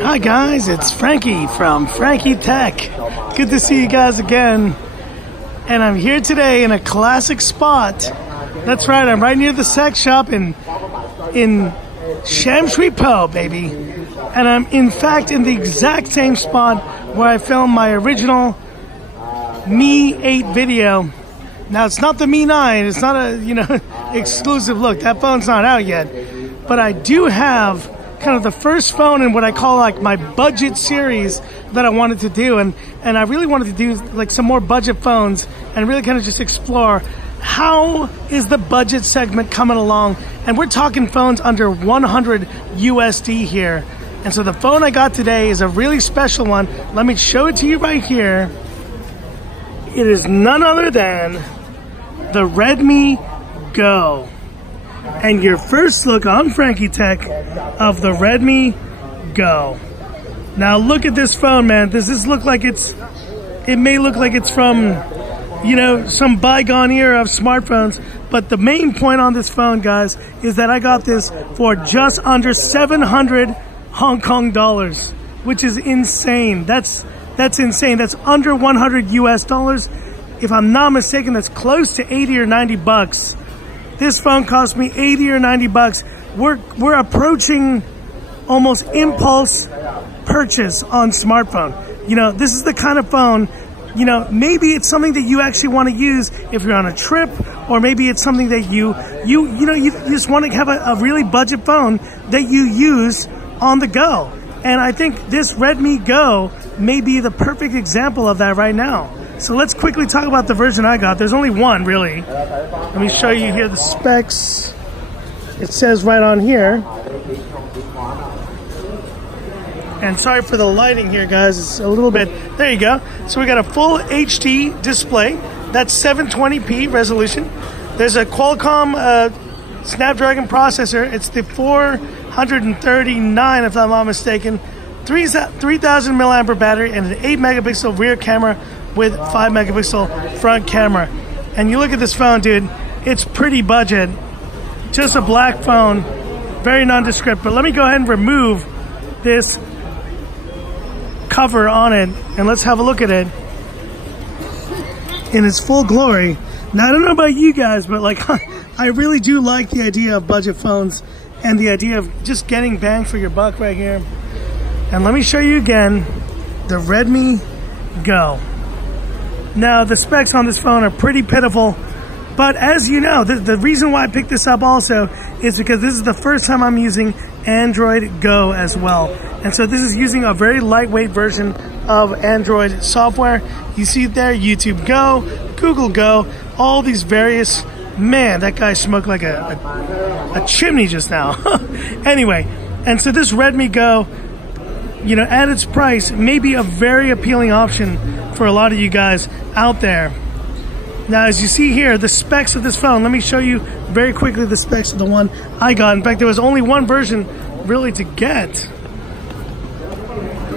Hi guys, it's Frankie from Frankie Tech. Good to see you guys again. And I'm here today in a classic spot. That's right, I'm right near the sex shop in Sham Shui Po, baby. And I'm in fact in the exact same spot where I filmed my original Mi 8 video. Now it's not the Mi 9, it's not a exclusive look. That phone's not out yet. But I do have kind of the first phone in what I call like my budget series that I wanted to do, and I really wanted to do like some more budget phones and really kind of just explore how is the budget segment coming along. And we're talking phones under 100 USD here. And so the phone I got today is a really special one. Let me show it to you right here. It is none other than the Redmi Go. And your first look on Frankie Tech of the Redmi Go. Now look at this phone, man. Does this look like it may look like it's from, some bygone era of smartphones, but the main point on this phone, guys, is that I got this for just under 700 Hong Kong dollars, which is insane. That's insane. That's under 100 US dollars. If I'm not mistaken, that's close to 80 or 90 bucks. This phone cost me 80 or 90 bucks. We're approaching almost impulse purchase on smartphone. This is the kind of phone, maybe it's something that you actually want to use if you're on a trip, or maybe it's something that you just want to have a really budget phone that you use on the go. And I think this Redmi Go may be the perfect example of that right now. So let's quickly talk about the version I got. There's only one, really. Let me show you here the specs. It says right on here. And sorry for the lighting here, guys. It's a little bit... There you go. So we got a full HD display. That's 720p resolution. There's a Qualcomm Snapdragon processor. It's the 439, if I'm not mistaken. 3,000 milliampere battery and an 8 megapixel rear camera with 5 megapixel front camera. And you look at this phone, dude, it's pretty budget. Just a black phone, very nondescript. But let me go ahead and remove this cover on it, and let's have a look at it in its full glory. Now, I don't know about you guys, but like I really do like the idea of budget phones and the idea of just getting bang for your buck right here. And let me show you again the Redmi Go. Now, the specs on this phone are pretty pitiful, but as you know, the reason why I picked this up also is because this is the first time I'm using Android Go as well. And so this is using a very lightweight version of Android software. You see there, YouTube Go, Google Go, all these various... Man, that guy smoked like a chimney just now. Anyway, and so this Redmi Go, at its price, may be a very appealing option for a lot of you guys out there. Now, as you see here, the specs of this phone, let me show you very quickly the specs of the one I got. In fact, there was only one version really to get.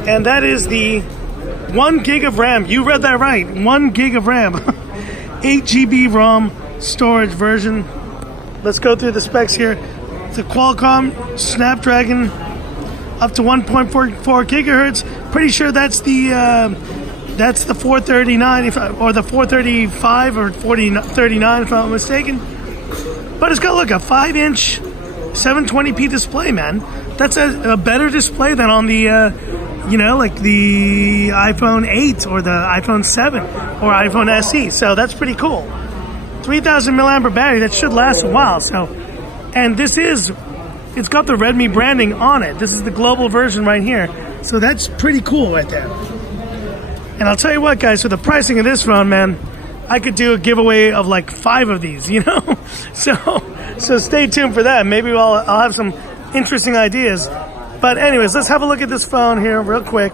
And that is the 1 gig of RAM. You read that right, 1 gig of RAM. 8 GB ROM storage version. Let's go through the specs here. It's a Qualcomm Snapdragon up to 1.44 gigahertz. Pretty sure that's the 439 or the 435 or 39 if I'm not mistaken. But it's got a 5-inch 720p display, man. That's a better display than on the like the iPhone 8 or the iPhone 7 or iPhone SE. So that's pretty cool. 3,000 milliampere battery, that should last a while. So, and it's got the Redmi branding on it. This is the global version right here. So that's pretty cool right there. And I'll tell you what, guys, for the pricing of this phone, man, I could do a giveaway of like 5 of these, So stay tuned for that. Maybe I'll have some interesting ideas. But anyways, let's have a look at this phone here real quick.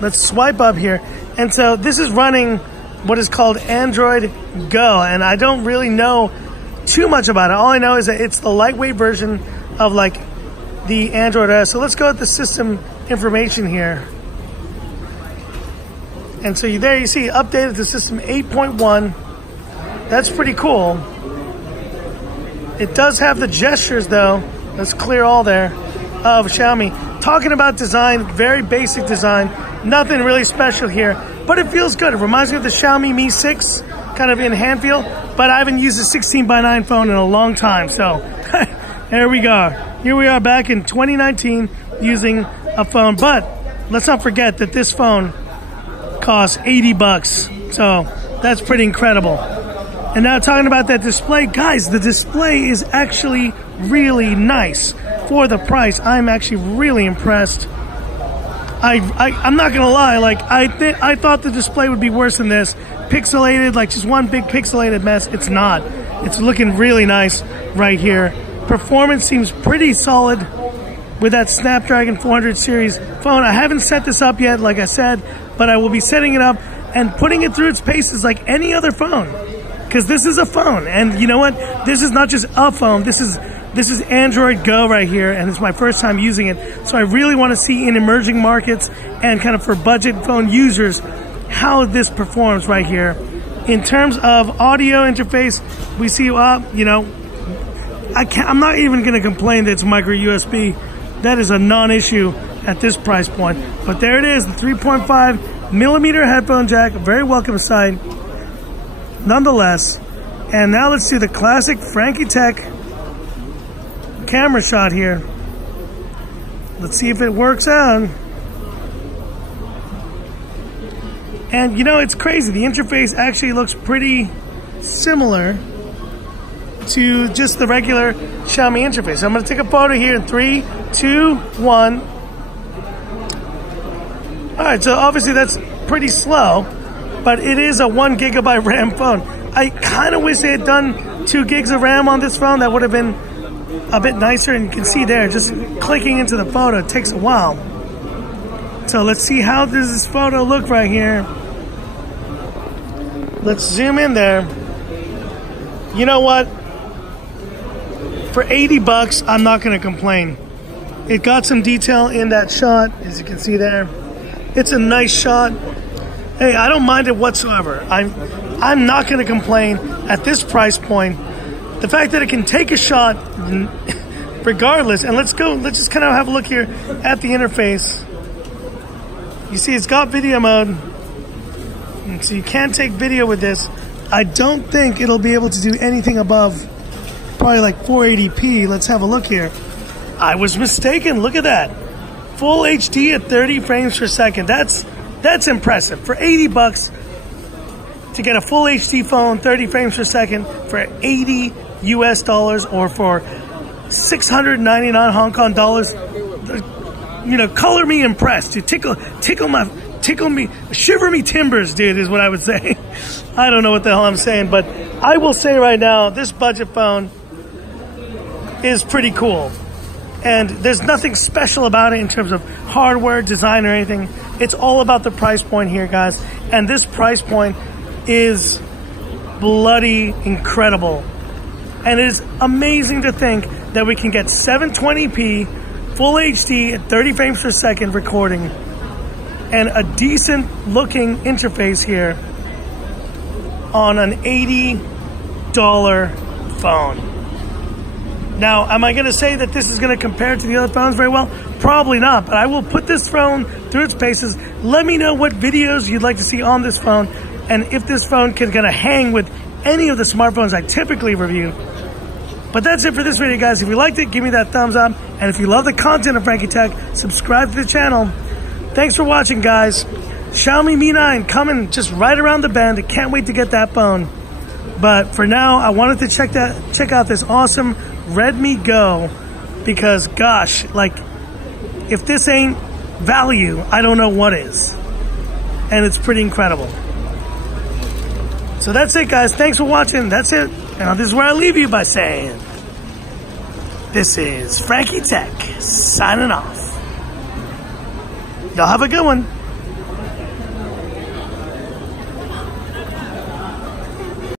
Let's swipe up here. And so this is running what is called Android Go, and I don't really know too much about it. All I know is that it's the lightweight version of like the Android OS. So let's go at the system information here. And so there you see updated to system 8.1. That's pretty cool. It does have the gestures though. Let's clear all there of Xiaomi. talking about design, very basic design, nothing really special here, but it feels good. It reminds me of the Xiaomi Mi 6, kind of in hand feel, but I haven't used a 16:9 phone in a long time, so there we go. Here we are back in 2019 using a phone, but let's not forget that this phone costs 80 bucks, so that's pretty incredible. And now talking about that display, guys, the display is actually really nice for the price. I'm actually really impressed. I'm not gonna lie, like I thought the display would be worse than this. Pixelated, like just one big pixelated mess. It's not. It's looking really nice right here. Performance seems pretty solid with that Snapdragon 400 series phone. I haven't set this up yet, like I said, but I will be setting it up and putting it through its paces like any other phone. Because this is a phone, and you know what? This is not just a phone. This is Android Go right here, and it's my first time using it. So I really want to see in emerging markets and kind of for budget phone users how this performs right here. In terms of audio interface, we see, you know, I'm not even going to complain that it's micro USB. That is a non-issue at this price point. But there it is, the 3.5 millimeter headphone jack, a very welcome sight. Nonetheless, and now let's do the classic Frankie Tech camera shot here. Let's see if it works out. And you know, it's crazy. The interface actually looks pretty similar to just the regular Xiaomi interface. So I'm going to take a photo here in 3, 2, 1. All right, so obviously that's pretty slow, but it is a 1 gigabyte RAM phone. I kind of wish they had done 2 gigs of RAM on this phone. That would have been a bit nicer. And you can see there, just clicking into the photo, it takes a while. So let's see how does this photo look right here. Let's zoom in there. You know what? For 80 bucks, I'm not going to complain. It got some detail in that shot, as you can see there. It's a nice shot. Hey, I don't mind it whatsoever. I'm not going to complain at this price point. The fact that it can take a shot regardless, and let's just kind of have a look here at the interface. You see it's got video mode, and so you can take video with this. I don't think it'll be able to do anything above probably like 480p. Let's have a look here. I was mistaken. Look at that. Full HD at 30 frames per second. That's impressive. For 80 bucks to get a full HD phone, 30 frames per second for 80 US dollars, or for 699 Hong Kong dollars, you know, color me impressed. You tickle me, shiver me timbers, dude, is what I would say. I don't know what the hell I'm saying, but I will say right now, this budget phone is pretty cool. And there's nothing special about it in terms of hardware, design, or anything. It's all about the price point here, guys. And this price point is bloody incredible. And it is amazing to think that we can get 720p, full HD at 30 frames per second recording, and a decent looking interface here on an $80 phone. Now, am I going to say that this is going to compare to the other phones very well? Probably not, but I will put this phone through its paces. Let me know what videos you'd like to see on this phone, and if this phone can kind of hang with any of the smartphones I typically review. But that's it for this video, guys. If you liked it, give me that thumbs up. And if you love the content of Frankie Tech, subscribe to the channel. Thanks for watching, guys. Xiaomi Mi 9 coming just right around the bend. I can't wait to get that phone. But for now, I wanted to check out this awesome Redmi Go, because gosh, like, if this ain't value, I don't know what is. And it's pretty incredible. So that's it, guys. Thanks for watching. That's it. Now this is where I leave you by saying, this is Frankie Tech signing off. Y'all have a good one.